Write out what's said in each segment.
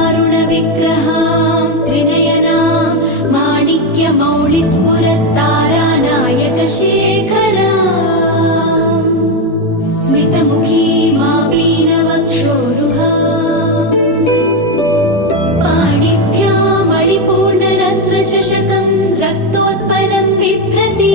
सिन्दूरारुणविग्रहां त्रिनयनां माणिक्यमौलिस्फुरत्तारानायकशेखरां स्मितमुखीमापीनवक्षोरुहां पाणिभ्यामणिपूर्णरत्नचषकं रक्तोत्पलं बिभ्रति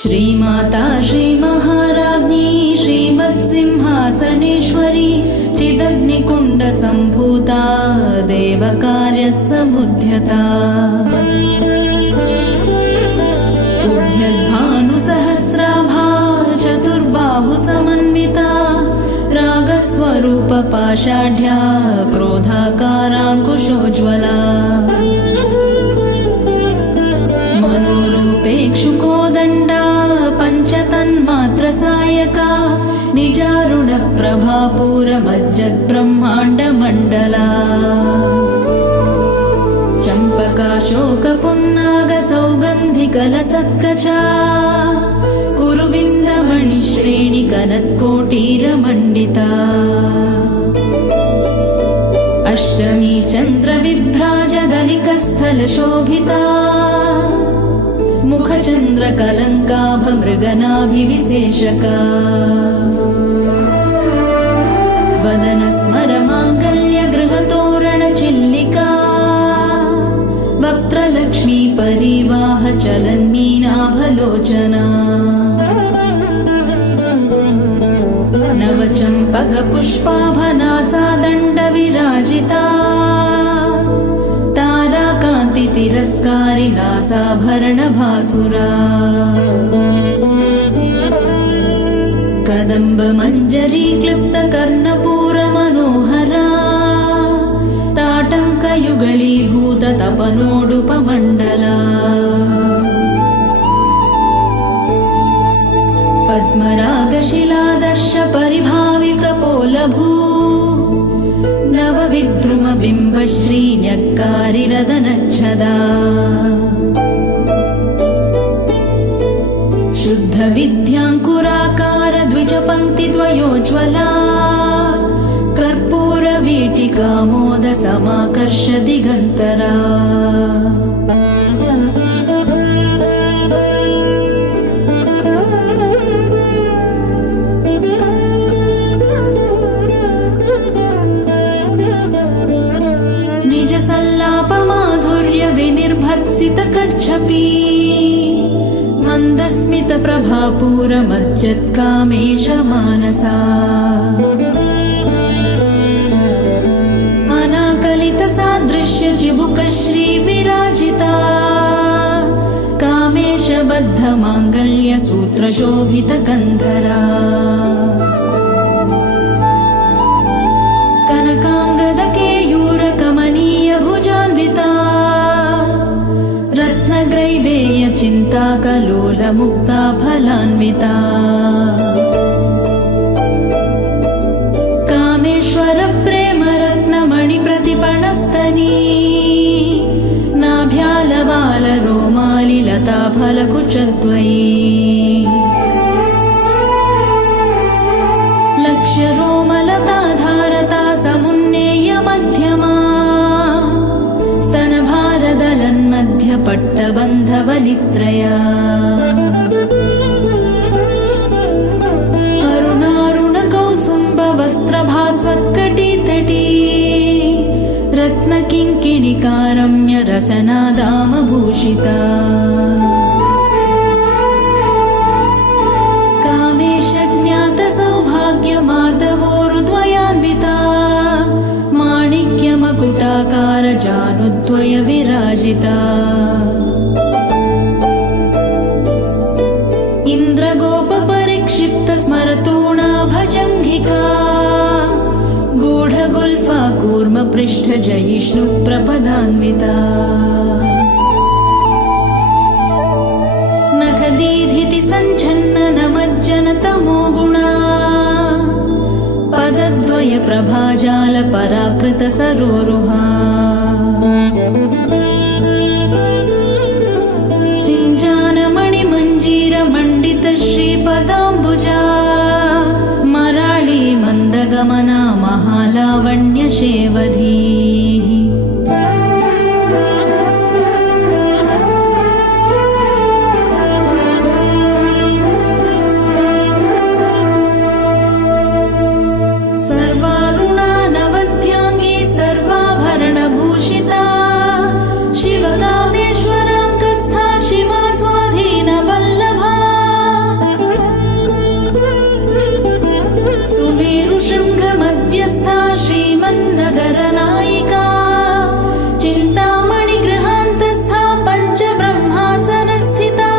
श्रीमाता श्रीमहाराज्ञी श्रीमत्सिंहासनेश्वरी चिदग्निकुण्डसम्भूता देवकार्यसमुद्यता उद्यद्भानुसहस्राभा चतुर्बाहुसमन्विता रागस्वरूपपाषाढ्या क्रोधाकाराङ्कुशोज्ज्वला मनोरूपेक्षुकोदण्डा पञ्चतन्मात्रसायका निजारुणप्रभापूरमज्जद्ब्रह्माण्डमण्डला चम्पकाशोकपुन्नागसौगन्धिकलसत्कचा कुरुविन्दमणिश्रेणिकनत्कोटीरमण्डिता अष्टमी चन्द्रविभ्राजदलिकस्थलशोभिता मुखचन्द्रकलङ्काभमृगनाभिविशेषका वदनस्मरमाङ्गल्यगृहतोरणचिल्लिका वक्त्रलक्ष्मी परिवाहचलन्मीनाभलोचना नवचम्पकपुष्पाभनासादण्डविराजिता ताराकान्तितिरस्कारिणासाभरणभासुरा कदम्बमञ्जरीक्लिप्तकर्णपूरमनोहरा ताटङ्कयुगलीभूततपनोडुपमण्डला पद्मरागशिलादर्शपरिभाविकपोलभू नवविद्रुमबिम्बश्रीन्यक्कारिरदनच्छदा शुद्धविद्याङ्कुराकारद्विजपङ्क्तिद्वयोज्ज्वला कर्पूरवीटिकामोदसमाकर्ष दिगन्तरा मन्दस्मितप्रभापूरमज्जत्कामेश मानसा अनाकलितसादृश्यचिबुकश्रीविराजिता कामेशबद्धमाङ्गल्यसूत्रशोभितकन्धरा कनकाङ्गदकेयूरकमनीयभुजान्विता रत्नग्रैवेयचिन्ताकलोलमुक्ता फलान्विता कामेश्वरप्रेमरत्नमणिप्रतिपणस्तनी नाभ्यालबालरोमालिलता फलकुचद्वयी लक्ष्यरोमलता धारता समुन्नेयमध्यमा स्तनभारदलन्मध्यपट्टबन्धवलित्रया अरुणारुणकौसुम्बवस्त्रभास्वत्कटितटी रत्नकिङ्किणिकारम्यरसनादामभूषिता कामेशज्ञातसौभाग्यमार्दवोरुद्वयान्विता माणिक्यमकुटाकारजानुद्वयविराजिता इन्द्रगोपपरिक्षिप्तस्मरतॄणाभजङ्घिका गूढगुल्फा कूर्मपृष्ठजयिष्णुप्रपदान्विता नखदीधिति सञ्छन्ननमज्जनतमो गुणा पदद्वयप्रभाजालपराकृतसरोरुहा सिञ्जानमणिमञ्जीरमण्डितश्रीपदाम्बुजा मराळी मन्दगमना महालावण्यशेवधीः सर्वारुणानवध्याङ्गी सर्वाभरणभूषिता शिवकामेश्वराङ्कस्था शिवा स्वाधीनवल्लभा सुमेरुशृङ्गमध्यस्था श्रीमन्नगरनायिका चिन्तामणिगृहान्तस्था पञ्चब्रह्मासनस्थिता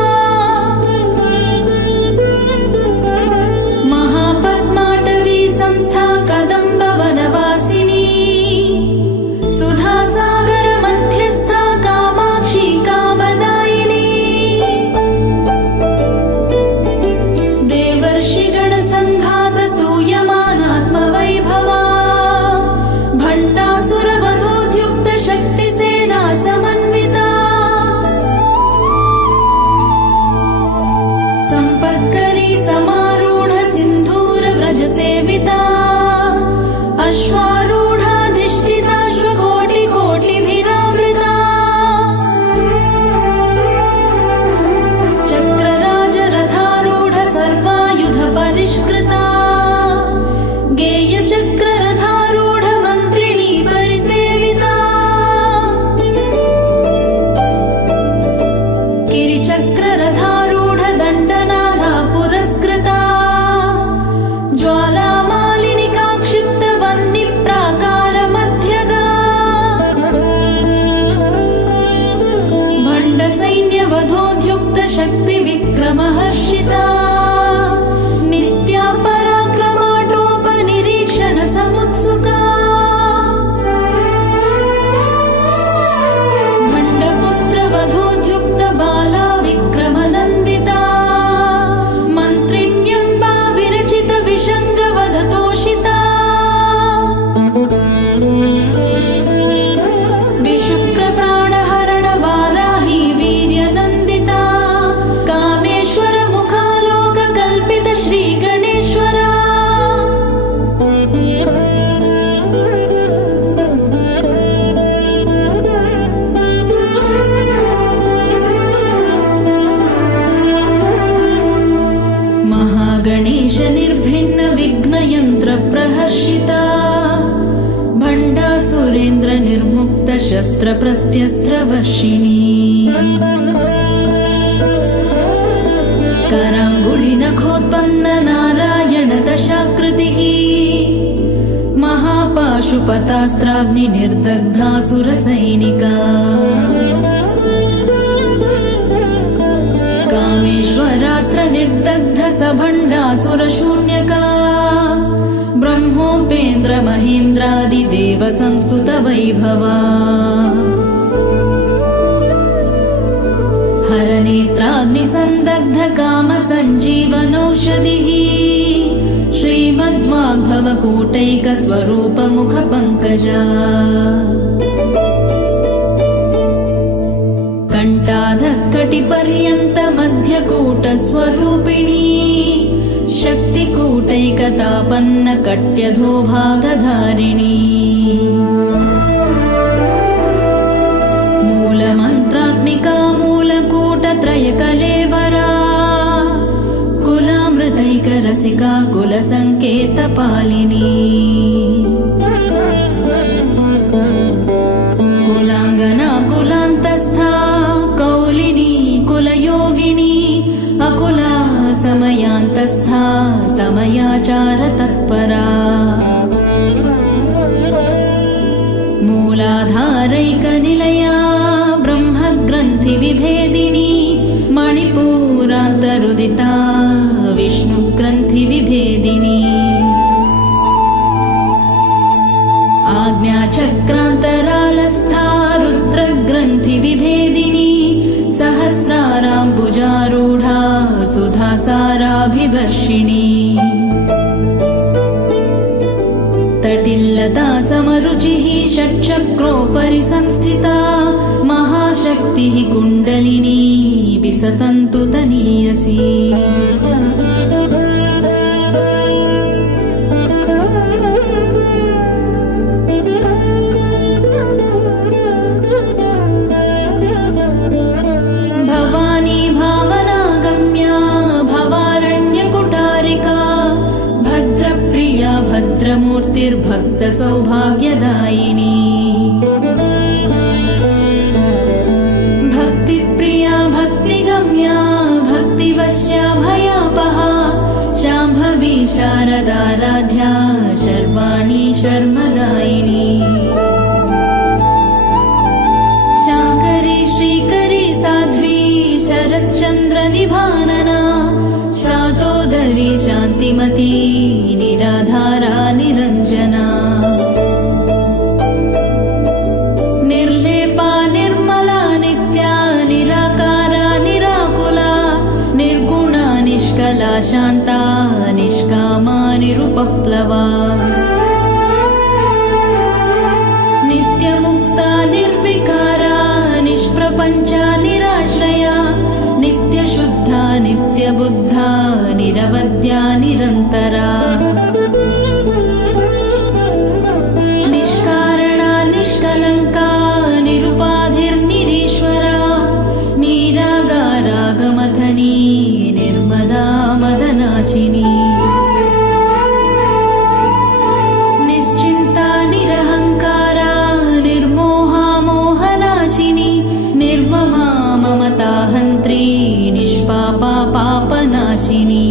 महापद्माटवी संस्था कदम्बवनवासिनी सुधासागरमध्यस्था कामाक्षी कामदायिनी देवर्षिगणसङ्घातस्तूयमानात्मवैभवा भण्डासुरवधोद्युक्तशक्तिसेना समन्विता सम्पत्करी समारूढ सिन्धूरव्रजसेविता अश्वारूढाधिष्ठिताश्वकोटिकोटिभिरावृता चक्रराजरथारूढ सर्वायुधपरिष्कृता गेयचक्ररथारूढ मन्त्रिणी परिसेविता गिरिचक्ररथारूढ दण्डनाथा पुरस्कृता ज्वालामालिनिका क्षिप्तवह्निप्राकारमध्यगा भण्डसैन्यवधोद्युक्तशक्तिविक्रमहर्षिता नित्या पराक्रमाटोपनिरीक्षणसमुत्सुका भण्डपुत्रवधोद्युक्तबाला विक्रमनन्दिता मन्त्रिण्यम्बा विरचितविषङ्गवधतोषिता विशुक्रप्राणहरणवाराही वीर्यनन्दिता कामेश्वरमुखालोककल्पितश्रीगणेश्वरा महागणेश निर्भिन्न विघ्नयन्त्रप्रहर्षिता भण्डासुरेन्द्र निर्मुक्त शस्त्रप्रत्यस्त्रवर्षिणी कराङ्गुलिनखोत्पन्न नारायण दशाकृतिः महापाशुपतास्त्राग्निर्दग्धासुरसैनिका कामेश्वरास्त्रनिर्दग्ध सभण्डासुरशून्यका ब्रह्मोपेन्द्र महेन्द्रादिदेव संस्तुत वैभवा हरनेत्राग्निसन्दग्ध काम सञ्जीवनौषधिः श्रीमद्वाग्भवकूटैक स्वरूप मुख पङ्कजा कण्ठाधःकटिपर्यन्त मध्यकूट स्वरूपिणी शक्तिकूटैकतापन्न कट्यधो भागधारिणी मूलमन्त्रात्मिका मूलकूटत्रयकलेबरा कुलामृतैकरसिका कुलसङ्केतपालिनी कुलाङ्गना कुलान्तस्था कौलिनी कुलयोगिनी अकुला समयान्तस्था समयाचार तत्परा मूलाधारैकनिलया ब्रह्मग्रन्थिविभेदिनी मणिपूरान्तरुदिता विष्णुग्रन्थिविभेदिनी आज्ञाचक्रान्तरालस्था रुद्रग्रन्थिविभेदिनी सहस्राराम्बुजारूढा सुधासाराभिवर्षिणी तटिल्लता समरुचिः षट्चक्रोपरि संस्थिता महाशक्तिः कुण्डलिनी विसतन्तु तनीयसी भवानी भावनागम्या भवारण्यकुटारिका भद्रप्रिया भद्रमूर्तिर्भक्तसौभाग्यदायिनी भक्तिप्रिया भक्तिगम्या भक्तिवश्या भयापहा शाम्भवी शारदाराध्या शर्वाणी शर्मदायिनी शाङ्करी श्रीकरी साध्वी शरच्चन्द्रनिभानना शातोदरी शान्तिमती निराधारा निरञ्जना निर्लेपा निर्मला नित्या निराकारा निराकुला निर्गुणा निष्कला शान्ता निष्कामा निरुपप्लवा नित्यमुक्ता निर्विकारा निष्प्रपञ्चा निराश्रया नित्यशुद्धा नित्यबुद्धा निरवद्या निरन्तरा निष्कारणा निष्कलङ्का निरुपाधिर्निरीश्वरा निरागारागमथनी निर्मदा मदनाशिनी निश्चिन्ता निरहङ्कारा निर्मोहा मोहनाशिनी निर्ममा ममताहन्त्री निष्पापा पापनाशिनी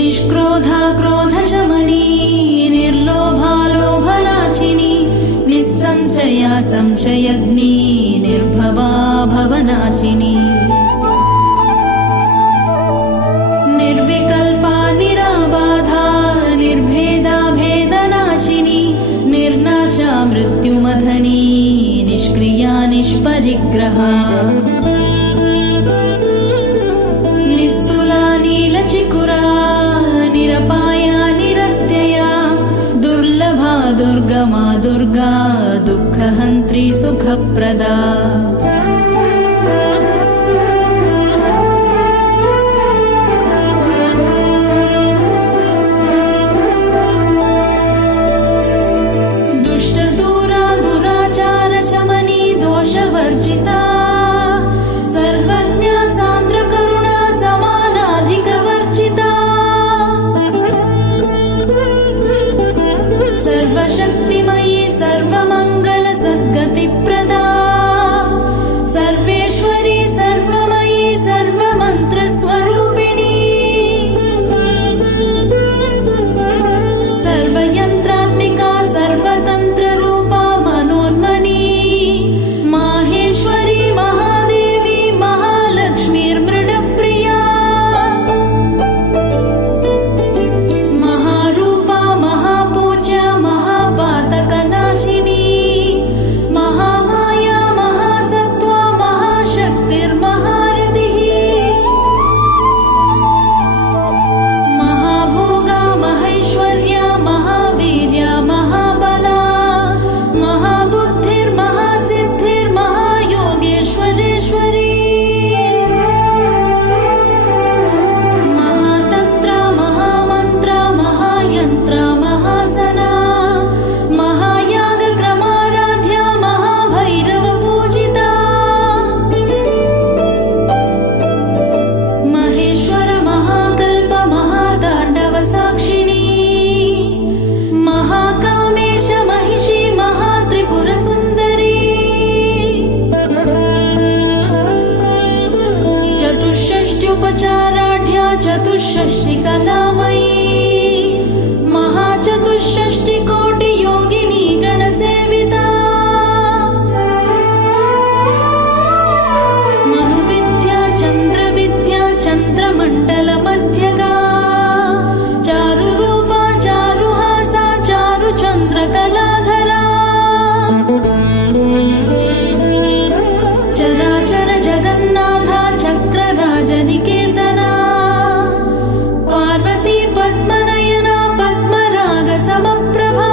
निष्क्रोधा क्रोधशमनी निर्लोभा लोभनाशिनी निस्संशया संशयग्नी निर्भवा भवनाशिनी निर्विकल्पा निराबाधा निर्भेदा भेदनाशिनी निर्नाशा मृत्युमथनी निष्क्रिया निष्परिग्रहा निस्तुला नीलचिकुरा निरपाया निरत्यया दुर्लभा दुर्गमा दुर्गा दुःखहन्त्री सुखप्रदा दुष्टदूरा दुराचार समनी दोषवर्जिता सर्वज्ञा सान्द्रकरुणा समानाधिकवर्जिता सर्वशक्तिमयी सर्वमङ्गल सद्गतिप्रदा चतुष्षष्टिकलामयी महाचतुष्षष्टिकोटियोगिनी गणसेविता मनुविद्या चन्द्रविद्या चन्द्रमण्डलमध्यगा चारुरूपा चारुहासा चारुचन्द्रकलाधरा चराचर जगन्नाथा चक्रराजनिकेतना पार्वती पद्मनयना पद्मराग समप्रभा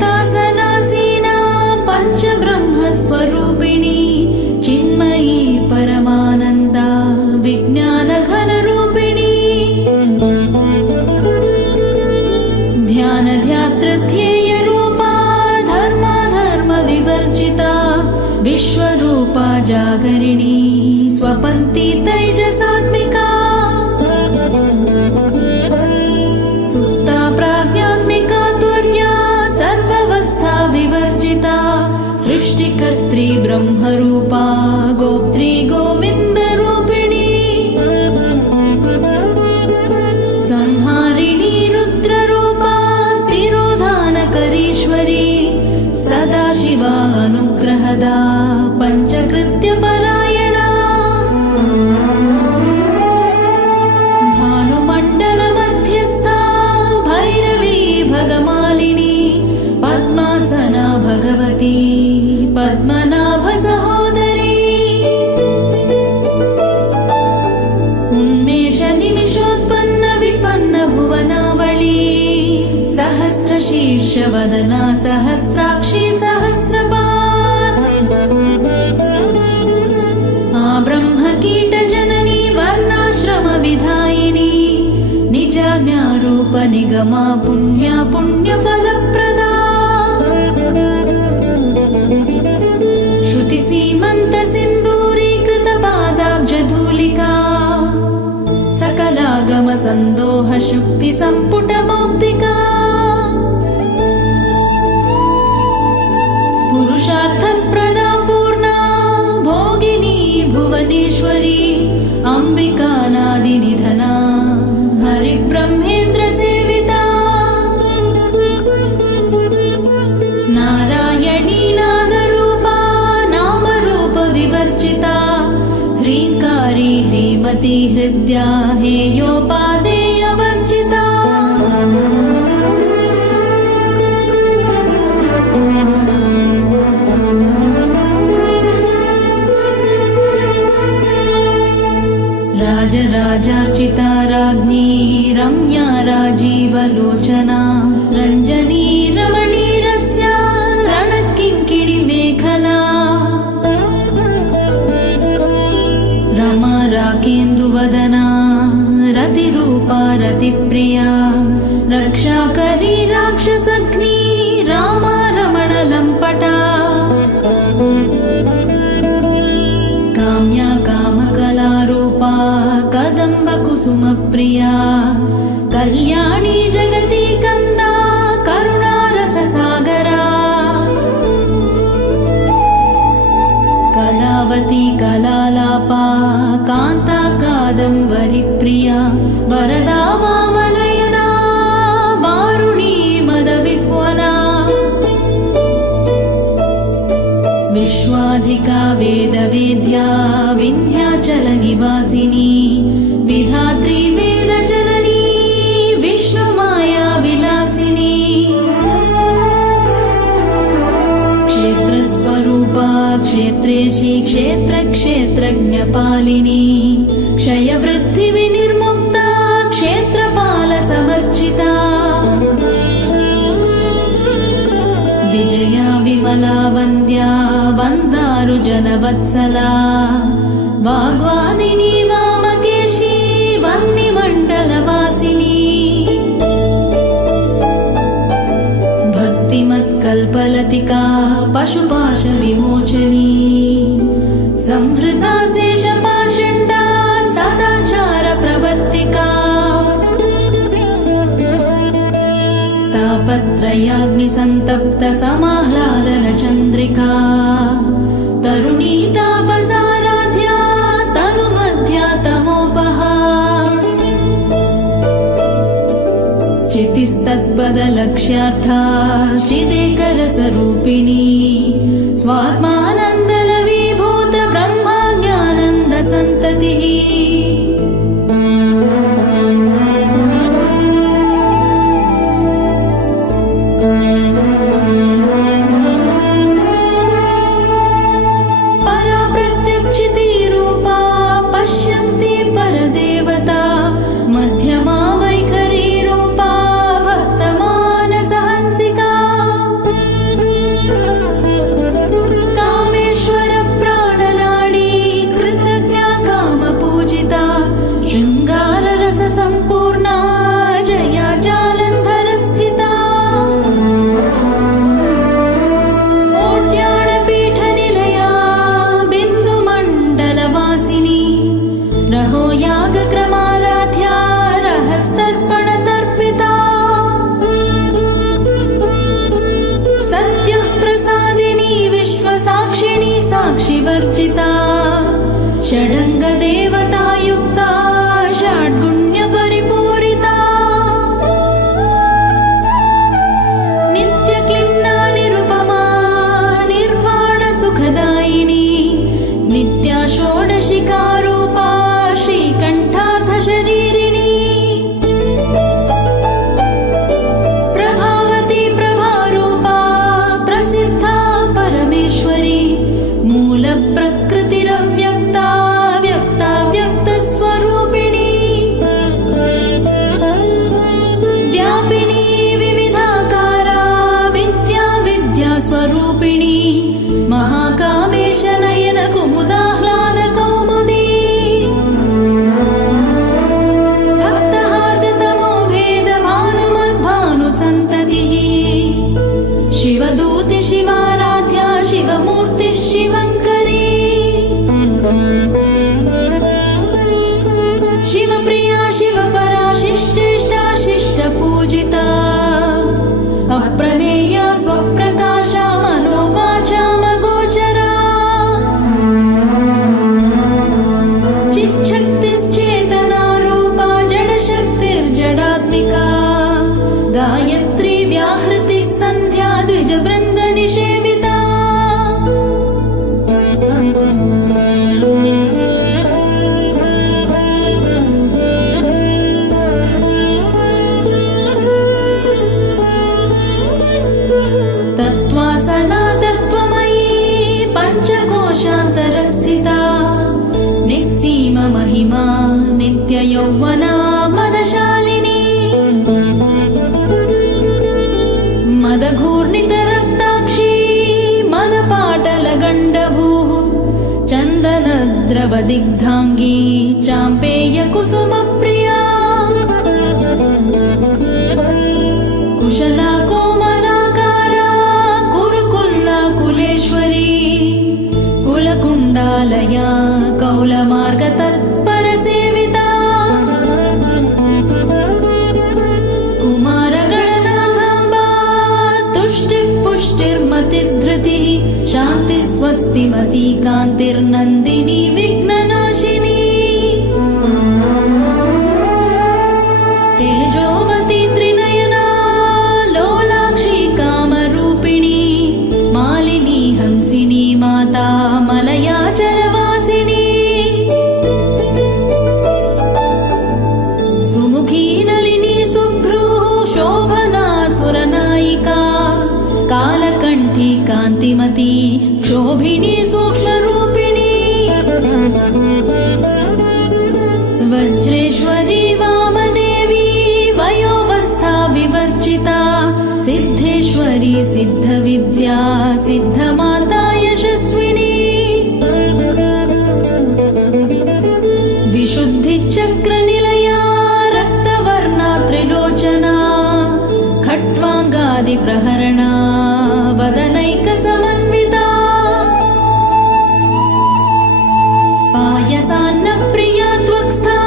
पञ्चप्रेतासनासीना पञ्चब्रह्मस्वरूपिणी चिन्मयी परमानन्दा विज्ञानघनरूपिणी ध्यानध्यातृध्येयरूपा धर्माधर्मविवर्जिता विश्वरूपा जागरिणी स्वपन्ती तैजसात्मिका सुप्ता प्राज्ञात्मिका तुर्या सर्वावस्था विवर्जिता सृष्टिकर्त्री ब्रह्मरूपा गोप्त्री गोविन्दरूपिणी संहारिणी रुद्ररूपा तिरोधानकरीश्वरी सदाशिवा अनुग्रहदा पञ्चकृत्यपरायणा भानुमण्डलमध्यस्था भैरवी भगमालिनी पद्मासना भगवती पद्मनाभ सहोदरी उन्मेष निमिषोत्पन्न विपन्न भुवनावली सहस्रशीर्षवदना सहस्राक्षी सहस्रपाद ब्रह्मकीटजननी वर्णाश्रमविधायिनी निजाज्ञारूप निगमा पुण्या पुण्यफलप्रदा श्रुतिसीमन्तसिन्दूरीकृतपादाब्जधूलिका सकलागमसन्दोह शुक्तिसम्पुटमौक्तिका पुरुषार्थप्रदा पूर्णा भोगिनी भुवनेश्वरी अम्बिकानादिनिधना हरिब्रह्मेन्द्रसेविता नारायणी नादरूपा नामरूपविवर्जिता ह्रीङ्कारी ह्रीमती हृद्या हेयोपादेयवर्जिता राजराजार्चिता राज्ञी रम्या राजीवलोचना रञ्जनी रमणीरस्या रणत्किङ्किणी मेखला रमा राकेन्दुवदना रतिरूपा रतिप्रिया रक्षाकरी राक्षसग्नी रामा रमणलम्पटा काम्या कामकलारूपा कदम्बकुसुमप्रिया कल्याणी जगती कन्दा करुणारससागरा कलावती कलालापा कान्ता कादम्बरिप्रिया वरदा वामनयना वारुणी मदविह्वला विश्वाधिका वेदवेद्या विन्ध्याचलनिवासिनी विधात्री वेदजननी विष्णुमाया विलासिनी क्षेत्रस्वरूपा क्षेत्रेशी क्षेत्रक्षेत्रज्ञपालिनी क्षयवृद्धिविनिर्मुक्ता क्षेत्रपालसमर्चिता विजया विमला वन्द्या वन्दारुजनवत्सला वाग्वादिनी वामकेशी वह्निमण्डलवासिनी भक्तिमत्कल्पलतिका पशुपाशविमोचनी संहृता शेषपाषण्डा सदाचारप्रवर्तिका तापत्रयाग्निसन्तप्त समाह्लादन चन्द्रिका तरुणी तापसाराध्या तनुमध्या तमोपहा चितिस्तत्पदलक्ष्यार्था चिदेकरसरूपिणी स्वात्मानन्दलवीभूत ब्रह्माज्ञानन्दसन्ततिः परा प्रत्यक्षितिरूपा पश्यन्ति परदेवता मध्यमा वैखरी रूपा भक्तमानसहंसिका कामेश्वर प्राणनाडी कृतज्ञा कामपूजिता शृङ्गाररससम्पूर्णा जया जालन्धरस्थिता कोट्याणपीठनिलया बिन्दुमण्डलवासिनी रहो यागक्रमाराध्या रहस्तर्पणतर्पिता सत्यः प्रसादिनी विश्वसाक्षिणी साक्षिवर्जिता षडङ्गदेवतायुक्ता षड्गुण्यपरिपूरिता नित्यक्लिन्ना निरुपमा निर्वाणसुखदायिनी नित्या षोडशिकारूपा श्रीकण्ठार्धशरीरिणी प्रभावती प्रभारूपा प्रसिद्धा परमेश्वरी मूलप्रकृतिरव्यक्ता व्यक्ता व्यक्तस्वरूपिणी व्यापिनी विविधाकारा विद्या विद्यास्वरूपिणी महाकामेश नयन कुमुदाह्लाद कौमुदी भक्तहार्दतमो भेद भानुमद्भानुसन्ततिः शिवदूति शिवाराध्या शिवमूर्तिः शिवङ्करी शिवप्रिया शिवपरा शिष्टेष्टा शिष्टपूजिता अप्रमेया स्वप्रकाशा मनोवाचामगोचरा चिच्छक्तिश्चेतनारूपा जडशक्तिर्जडात्मिका गायत्री व्याहृतिः सन्ध्या द्विजवृन्दनिषेविता तत्त्वासना तत्त्वमयी पञ्चकोशान्तरस्थिता निस्सीममहिमा नित्ययौवना मदशालिनी मदघूर्णितरक्ताक्षी मदपाटलगण्डभूः चन्दनद्रवदिग्धाङ्गी चाम्पेयकुसुमप्रिया कुशला कोमलाकारा कुरुकुल्ला कुलेश्वरी कुलकुण्डालया कौलमार्गतत्परसेविता कुमारगणनाथाम्बा तुष्टिः पुष्टिर्मतिधृतिः शान्तिः स्वस्तिमती कान्तिर्नन्दिनी विघ्ननाशिनी तेजोवती त्रिनयना लोलाक्षी कामरूपिणी मालिनी हंसिनी माता मलया जलवासिनी सुमुखी नलिनी सुभ्रूः शोभना सुरनायिका कालकण्ठी कान्तिमती शोभिनी सूक्ष्मरूपिणी वज्रेश्वरी वामदेवी वयोवस्था विवर्जिता सिद्धेश्वरी सिद्धविद्या सिद्धमाता यशस्विनी विशुद्धिचक्रनिलया रक्तवर्णा त्रिलोचना खट्वाङ्गादिप्रहरणा वदनैकसमन्विता पायसान्नप्रिया त्वक्स्था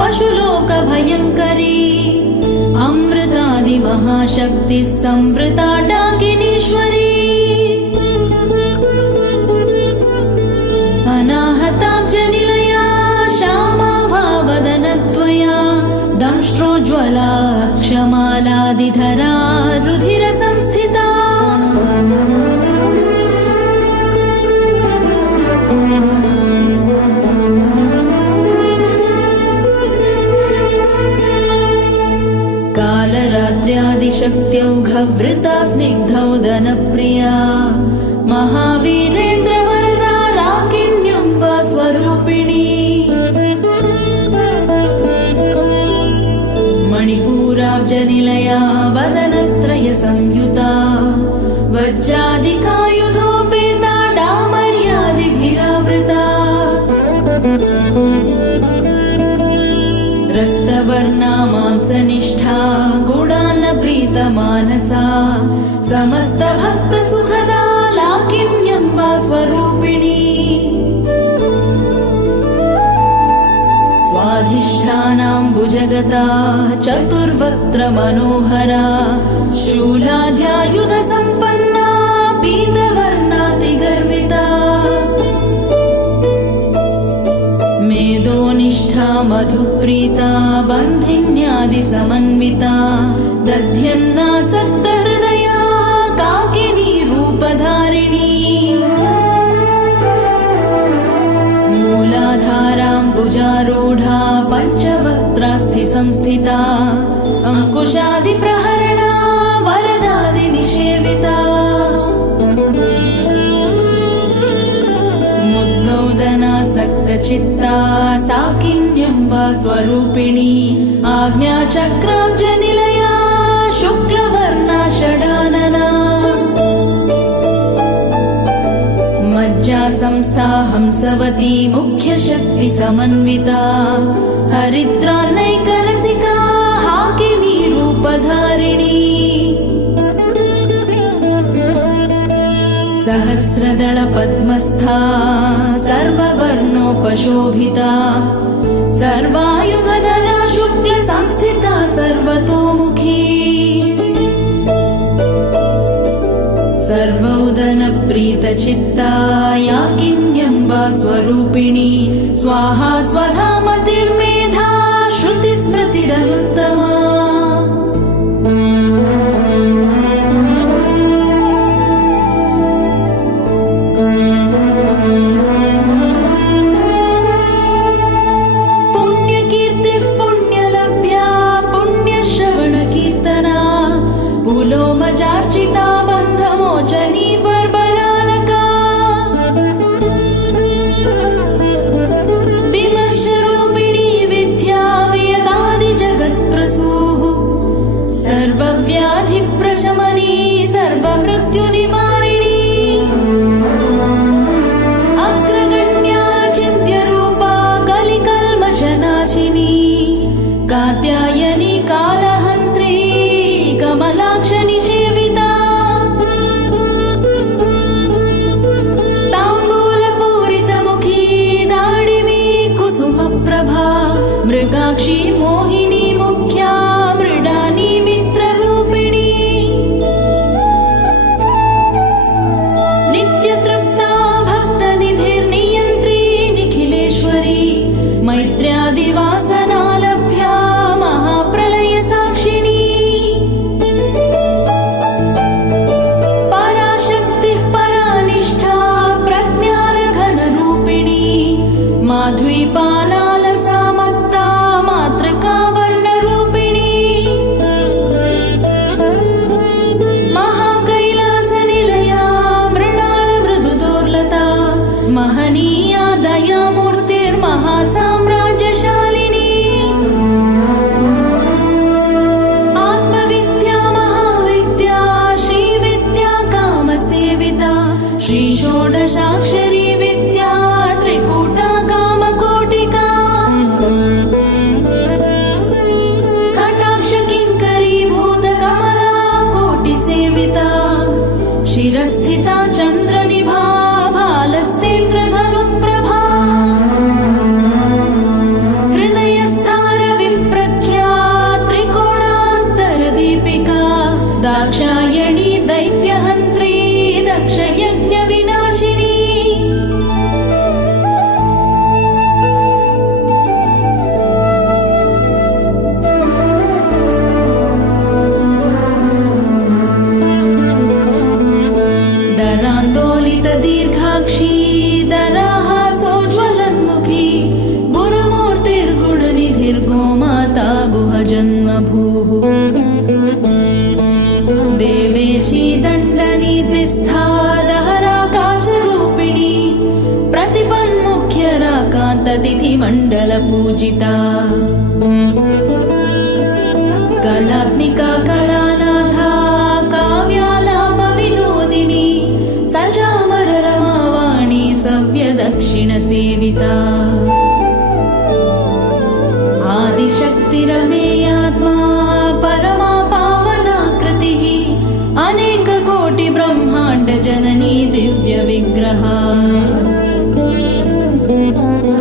पशुलोकभयङ्करी अमृतादिम महाशक्तिः संवृता डाकिनीश्वरी अनाहताब्जनिलया श्यामा भावदनत्वया दंष्ट्रोज्ज्वला क्षमालादिधरा रुधिरसंस्थिता कालरात्र्यादिशक्त्यौघवृता स्निग्धौदनप्रिया महावीरेन्द्रवरदा राकिण्यम्बा स्वरूपिणी मणिपूराब्जनिलया वदनत्रयसंयुता वज्रादिकायुधोपेता डामर्यादिभिरावृता रक्तवर्णा मांसनिष्ठा गुणान्नप्रीतमानसा समस्तभक्तसुखदा लाकिन्यम्बा स्वरूपिणी स्वाधिष्ठानाम्बुजगता चतुर्वक्त्रमनोहरा शूलाद्यायुधसम्पन्ना पीतवर्णातिगर्विता मेदोनिष्ठा मधुप्रीता बन्धिन्यादिसमन्विता दध्यन्नासक्तहृदया काकिनी रूपधारिणी मूलाधाराम्बुजारूढा पञ्चवक्त्रास्थिसंस्थिता अङ्कुशादिप्रहरणा वरदादिनिषेविता मुद्गौदनासक्तचित्ता साकिन्यम्बा स्वरूपिणी आज्ञाचक्राब्जनिलया शुक्लवर्णा षडानना मज्जा संस्था हंसवती मुख्यशक्तिसमन्विता हरिद्रानैकरसिका हाकिनी रूपधारिणी सहस्रदलपद्मस्था सर्ववर्णोपशोभिता सर्वायुधधरा शुक्लसंस्थिता सर्वतोमुखी सर्वोदनप्रीतचित्ता याकिन्यम्बा स्वरूपिणी स्वाहा स्वधा मतिर्मेधा श्रुतिस्मृतिरनुत्तमा पुलोमजार्चिता बन्धमोचनी बर्बरालका विमर्शरूपिणी विद्या वेदादिजगत्प्रसूः सर्वव्याधिप्रशमनी सर्वमृत्युनिवारिणी अग्रगण्या चिन्त्यरूपा कलिकल्मषनाशिनी कात्यायनी कालहन्त्री कमलाक्ष निषेविता ताम्बूलपूरितमुखी दाडिमी कुसुमप्रभा मृगाक्षी मोहिनी मुख्या मृडानी मित्ररूपिणी नित्यतृप्ता भक्तनिधिर्नियन्त्री निखिलेश्वरी मैत्र्यादिवासना लभ्या महाप्रलय साक्षिणी माध्वीपानालसा मत्ता मातृका गुह जन्मभूः देवेशी दण्डनीतिस्था लहराकाशरूपिणी प्रतिपन्मुख्यराकान्ततिथिमण्डलपूजिता कलात्मिका कलानाथा काव्यालापविनोदिनी सचामररमावाणी सव्यदक्षिणसेविता आदिशक्तिरमेयात्मा परमा पावनाकृतिः अनेककोटिब्रह्माण्डजननी दिव्यविग्रहा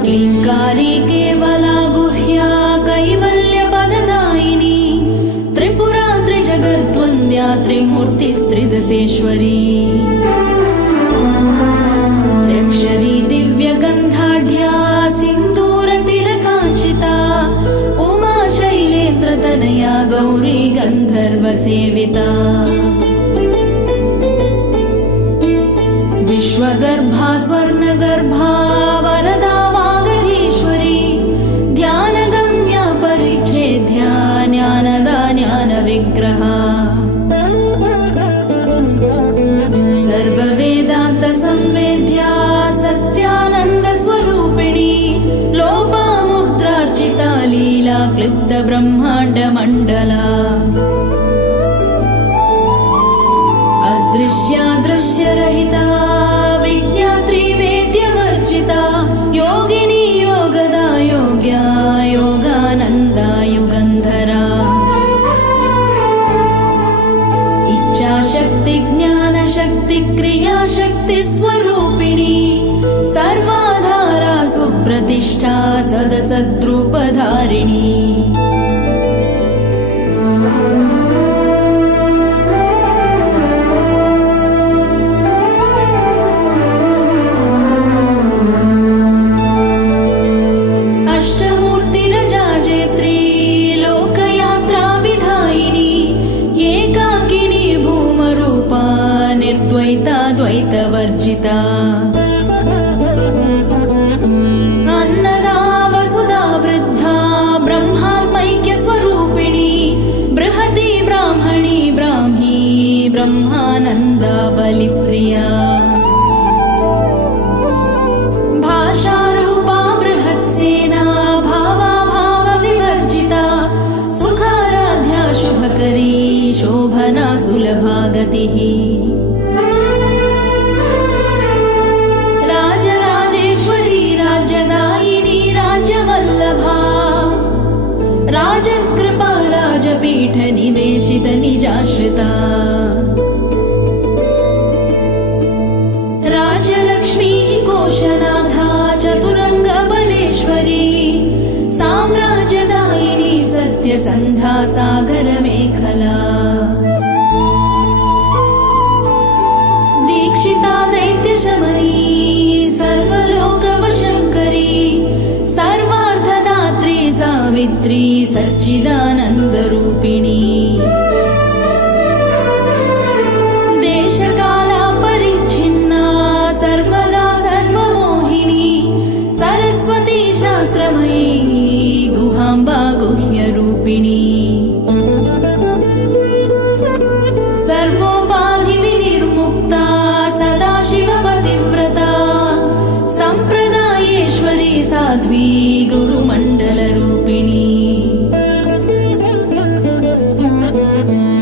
क्लीङ्कारी केवला गुह्या कैवल्यपददायिनी त्रिपुरा त्रिजगद्वन्द्या त्रिमूर्तिस्त्रिदशेश्वरी त्र्यक्षरी दिव्यगन्धाढ्या सिन्दूरतिलकाञ्चिता उमा शैलेन्द्रतनया गौरी गन्धर्वसेविता विश्वगर्भा स्वर्णगर्भा वरदा वागीश्वरी ध्यानगम्या परिच्छेद्या ज्ञानदा ज्ञानविग्रहा सर्ववेदान्तसंवेद्या सत्यानन्दस्वरूपिणी लोपामुद्रार्चिता लीला क्लिप्तब्रह्माण्डमण्डला अदृश्यादृश्यरहिता विज्ञात्री वेद्यवर्जिता योगिनी योगदा योग्या योगानन्दा युगन्धरा इच्छाशक्ति ज्ञानशक्ति क्रियाशक्ति स्वरूपिणी सर्वाधारा सुप्रतिष्ठा सदसद्रूपधारिणी अष्टमूर्तिरजाजेत्री लोकयात्रा विधायिनी एकाकिनी भूमरूपा निर्द्वैता द्वैतवर्जिता अन्नदा वसुधा वृद्धा ब्रह्मात्मैक्यस्वरूपिणी बृहती ब्राह्मणी ब्राह्मी ब्रह्मानन्दा बलिप्रिया भाषारूपा बृहत्सेना भावा भावविवर्जिता सुखाराध्या शुभकरी शोभना सुलभा गतिः राजराजेश्वरी राज्यदायिनी राज्यवल्लभा राजत्कृपा राजपीठ निवेशित निजाश्रिता राजलक्ष्मी कोशनाथा चतुरङ्गबलेश्वरी साम्राज्यदायिनी सत्यसन्धा सागरमेखला दीक्षिता दैत्यशमनी सर्वलोकवशङ्करी सर्वार्थदात्री सावित्री सच्चिदानन्दरूपिणी देशकाला परिच्छिन्ना सर्वदा सर्वमोहिनी सरस्वती शास्त्रमयी गुहाम्बा गुह्यरूपिणी सर्वोपाधिविनिर्मुक्ता सदाशिवपतिव्रता सम्प्रदायेश्वरी साध्वी गुरुमण्डलरूपिणी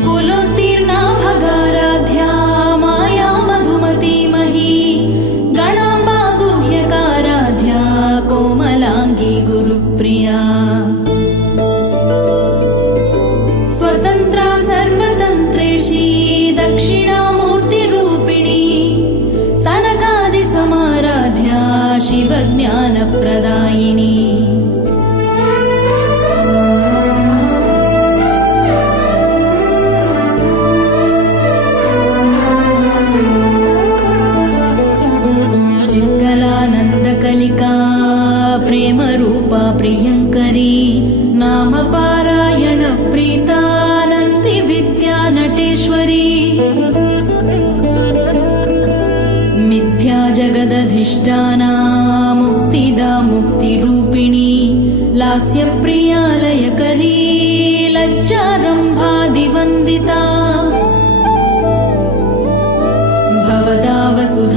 कुलोत्तीर्णा भगाराध्या माया मधुमती मही गणाम्बा गुह्यकाराध्या कोमलाङ्गी गुरुप्रिया स्वतन्त्रा सर्वतन्त्रेशी दक्षिणामूर्तिरूपिणी सनकादिसमाराध्या शिवज्ञानप्रदायिनी चित्कलानन्दकलिका प्रेमरूपा प्रियङ्करी नाम पारायण प्रीतानन्ति विद्या नटेश्वरी मिथ्या जगदधिष्ठाना मुक्तिदा मुक्तिरूपिणी लास्यप्रिया लयकरी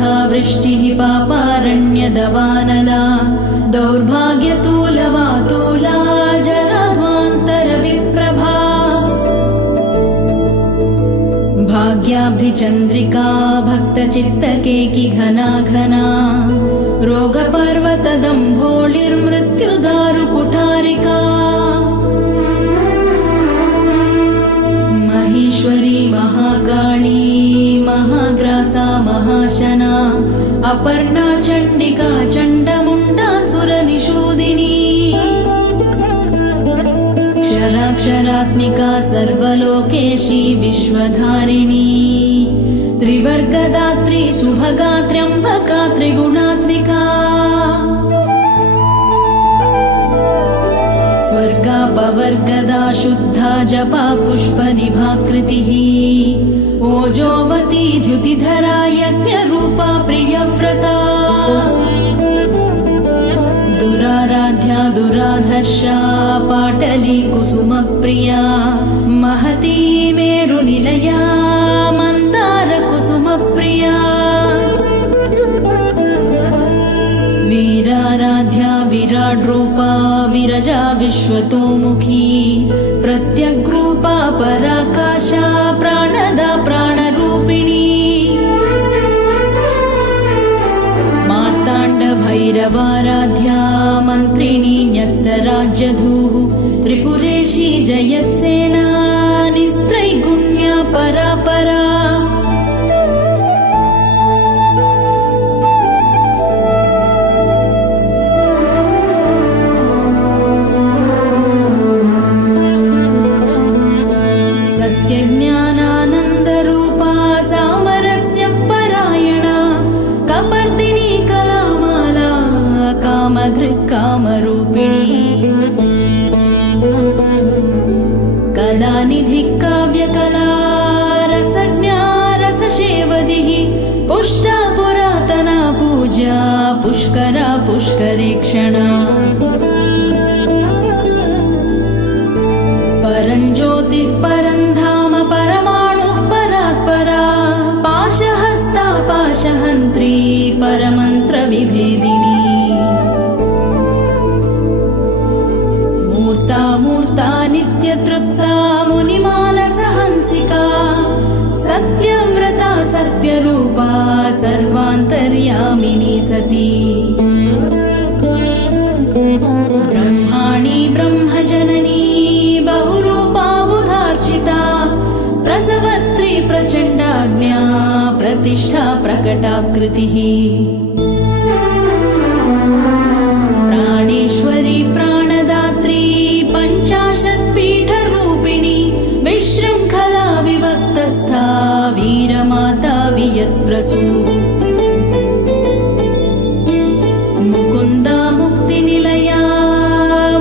बाधा वृष्टिः पापारण्यदवानला दौर्भाग्यतूलवातूला जराध्वान्तरविप्रभा भाग्याब्धिचन्द्रिका भक्तचित्तकेकि घना घना रोगपर्वतदम्भोळिर्मृत्युदारुकुठारिका महेश्वरी महाकाली महाग्रासा महाशना अपर्णा चण्डिका चण्डमुण्डासुरनिषूदिनी क्षराक्षरात्मिका सर्वलोकेशी विश्वधारिणी त्रिवर्गदात्री सुभगा त्र्यम्बका त्रिगुणात्मिका स्वर्गापवर्गदा शुद्धा जपा पुष्पनिभाकृतिः ओजोवती द्युतिधरा यज्ञरूपा प्रियव्रता दुराराध्या दुराधर्षा पाटली कुसुमप्रिया महती मेरुनिलया मन्दारकुसुमप्रिया वीराराध्या विराड्रूपा विरजा विश्वतोमुखी प्रत्यग्रूपा पराकाशा प्राणदा प्राणरूपिणी मार्ताण्डभैरवाराध्या मन्त्रिणी न्यस्तराज्यधूः त्रिपुरेशी जयत्सेना निस्त्रैगुण्या परापरा सत्यज्ञानानन्दरूपा सामरस्य परायणा कपर्दिनी कलामाला कामधृक्कामरूपिणी कलानिधिः काव्यकला रसज्ञा रससेवदिः पुष्टा पुरातना पूज्या पुष्करा पुष्करेक्षणा परञ्ज्योतिः परन्धाम परमाणुः परात्परा पाशहस्ता पाशहन्त्री परमन्त्रविभेदिनी मूर्ता मूर्ता नित्यतृप्ता मुनिमानसहंसिका सत्यव्रता सत्यरूपा सर्वान्तर्यामिनी सती ब्रह्माणि ब्रह्मजननी बहुरूपा बुधार्चिता प्रसवत्री प्रचण्डाज्ञा प्रतिष्ठा प्रकटाकृतिः प्राणेश्वरी प्राणदात्री पञ्चाशत्पीठरूपिणी विशृङ्खला विभक्तस्था वीरमाता वियत्प्रसू मुकुन्दा मुक्तिनिलया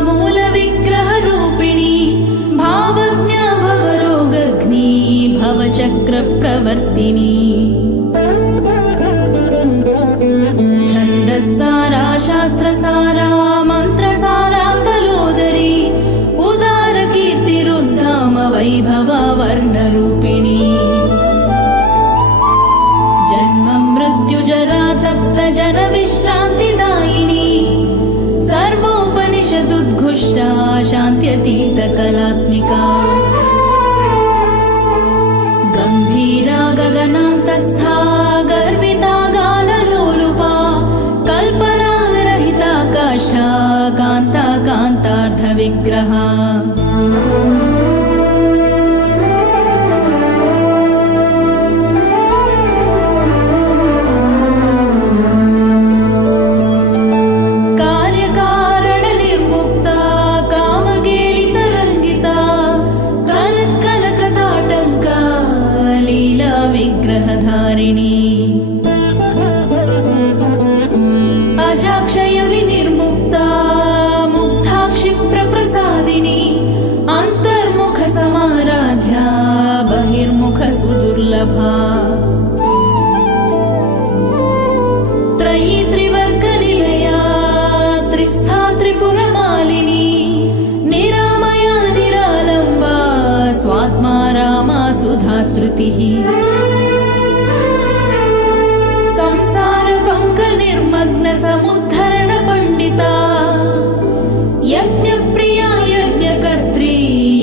मूलविग्रहरूपिणी भावज्ञा भवरोगघ्नी भवचक्रप्रवर्तिनी छन्दस्सारा शास्त्रसारा मन्त्रसारा कलोदरी उदारकीर्तिरुद्धाम वैभवा वर्णरूपिणी जन्म मृत्युजरा तप्त जनविश्रान्तिदायिनी सर्वोपनिषदुद्घुष्टा शान्त्यतीतकलात्मिका गम्भीरा गगनान्तस्था गर्विता गानलोलुपा कल्पनारहिता काष्ठा कान्ता कान्तार्धविग्रहा कार्यकारणनिर्मुक्ता कामकेलितरङ्गिता कनत्कनकताटङ्का लीला विग्रहधारिणी अजाक्षय विनिर्मुक्ता मुग्धाक्षिप्रप्रसादिनी अन्तर्मुखसमाराध्या बहिर्मुखसुदुर्लभा त्रयी त्रिवर्गनिलया त्रिस्था त्रिपुरमालिनी निरामया निरालम्बा स्वात्मा रामा सुधाश्रुतिः संसार समुद्धरण पंडिता यज्ञप्रिया यज्ञकर्त्री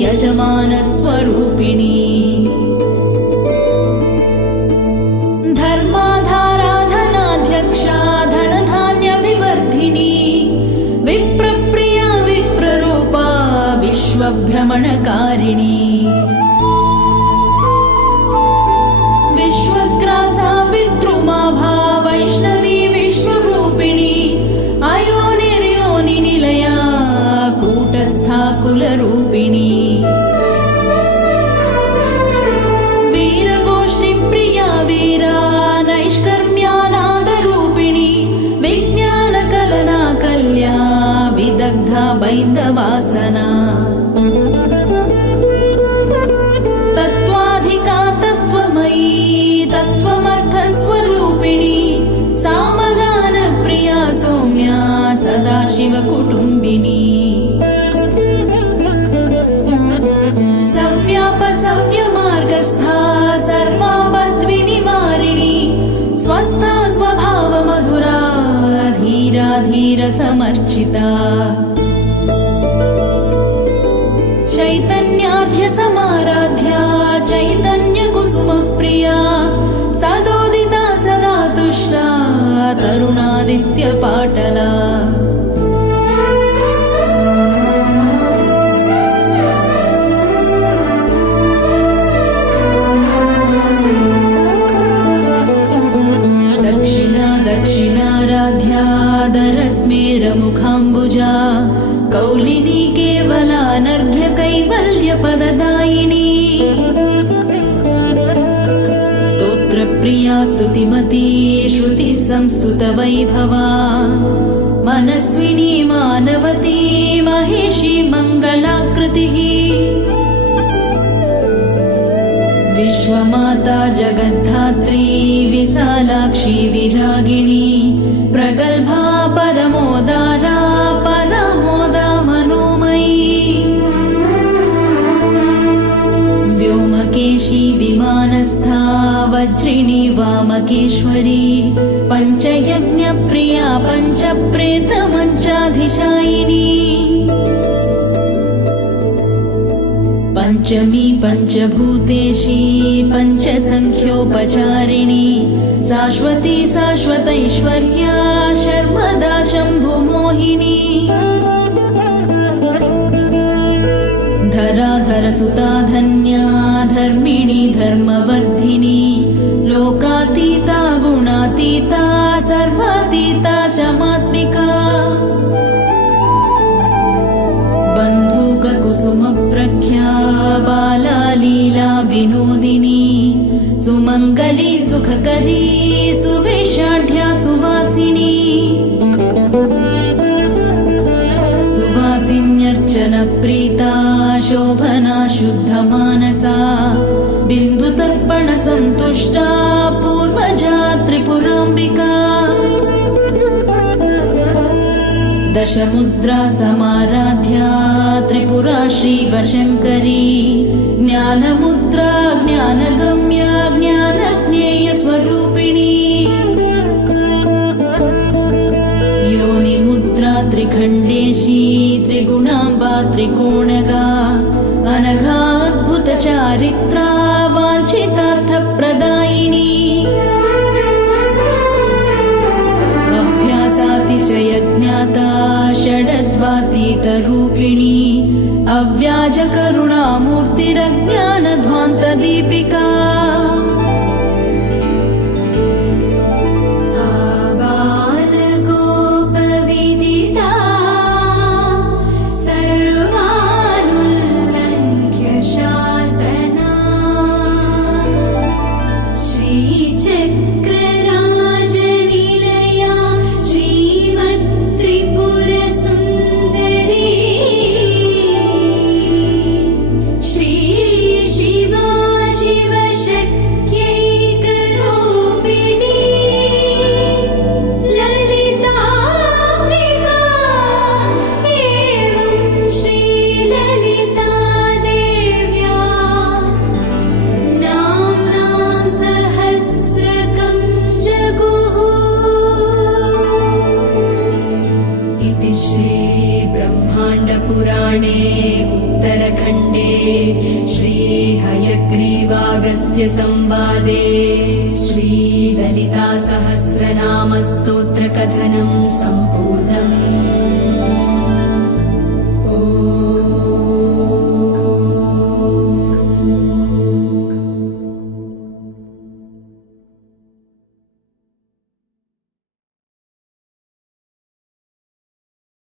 यजमान स्वरूपिणी धर्माधाराधनाध्यक्षा धनधान्य विवर्धिनी विप्रप्रिया विप्ररूपा विश्वभ्रमणकारिणी विश्वग्रासा विद्रुमाभा वैष्णवी विश्वरूपिणी अयोनिर्योनिनिलया कूटस्था कुलरूपिणी वीरगोष्ठिप्रिया वीरा नैष्कर्म्यानादरूपिणी विज्ञानकलना कल्या विदग्धा बैन्दवासना तत्त्वाधिका तत्त्वमयी तत्त्वमर्थस्वरूपिणी सामगानप्रिया सौम्या सदाशिवकुटुम्बिनी सव्यापसव्यमार्गस्था सर्वापद्विनिवारिणी स्वस्था स्वभावमधुरा धीरा धीरसमर्चिता चैतन्यार्घ्यसमाराध्या चैतन्यकुसुमप्रिया सदोदिता सदा तुष्टा तरुणादित्यपाटला दक्षिणाराध्या दरस्मेरमुखाम्बुजा कौलिनी केवलानर्घ्य कैवल्यपददायिनी स्तोत्रप्रिया स्तुतिमती श्रुतिसंस्तुतवैभवा मनस्विनी मानवती महेशी मङ्गलाकृतिः विश्वमाता जगद्धात्री विशालाक्षी विरागिणी प्रगल्भा परमोदारा परमोदा मनोमयी व्योमकेशी विमानस्था वज्रिणी वामकेश्वरी पञ्चयज्ञप्रिया पञ्चप्रेतमञ्चाधिशायिनी पंचमी पंचभूतेशी पंचसंख्योपचारिणी शाश्वती शाश्वतैश्वर्या शर्मदा शम्भुमोहिनी धराधरसुता धन्या धर्मिणी धर्मवर्धिनी लोकातीता गुणातीता सर्वातीता शमात्मिका बन्धूककुसुमप्रख्या बाला लीला विनोदिनी सुमङ्गली सुखकरी सुवेशाढ्या सुवासिनी सुवासिन्यर्चनप्रीता शोभना शुद्धमानसा बिन्दुतर्पणसन्तुष्टा पूर्वजा त्रिपुराम्बिका दशमुद्रा समाराध्या त्रिपुरा श्रीवशङ्करी ज्ञानमुद्रा ज्ञानगम्या ज्ञानज्ञेयस्वरूपिणी योनिमुद्रा त्रिखण्डेशी त्रिगुणाम्बा त्रिकोणगा अनघाद्भुतचारित्रा वाञ्छितार्थप्रदायिनी अभ्यासातिशयज्ञाता षडद्वातीतरूपिणी अव्याजकरुणामूर्तिरज्ञानध्वान्तदीपिका आबालगोपविदिता सर्वानुल्लङ्घ्य शासना श्रीचक्रराजनिलया श्रीमत्त्रिपुरसुन्दरी श्री शिवा शिवशक्ति पुराणे उत्तरखण्डे श्रीहयग्रीवागस्त्य संवादे श्रीललितासहस्रनामस्तोत्रकथनं सम्पूर्णम्।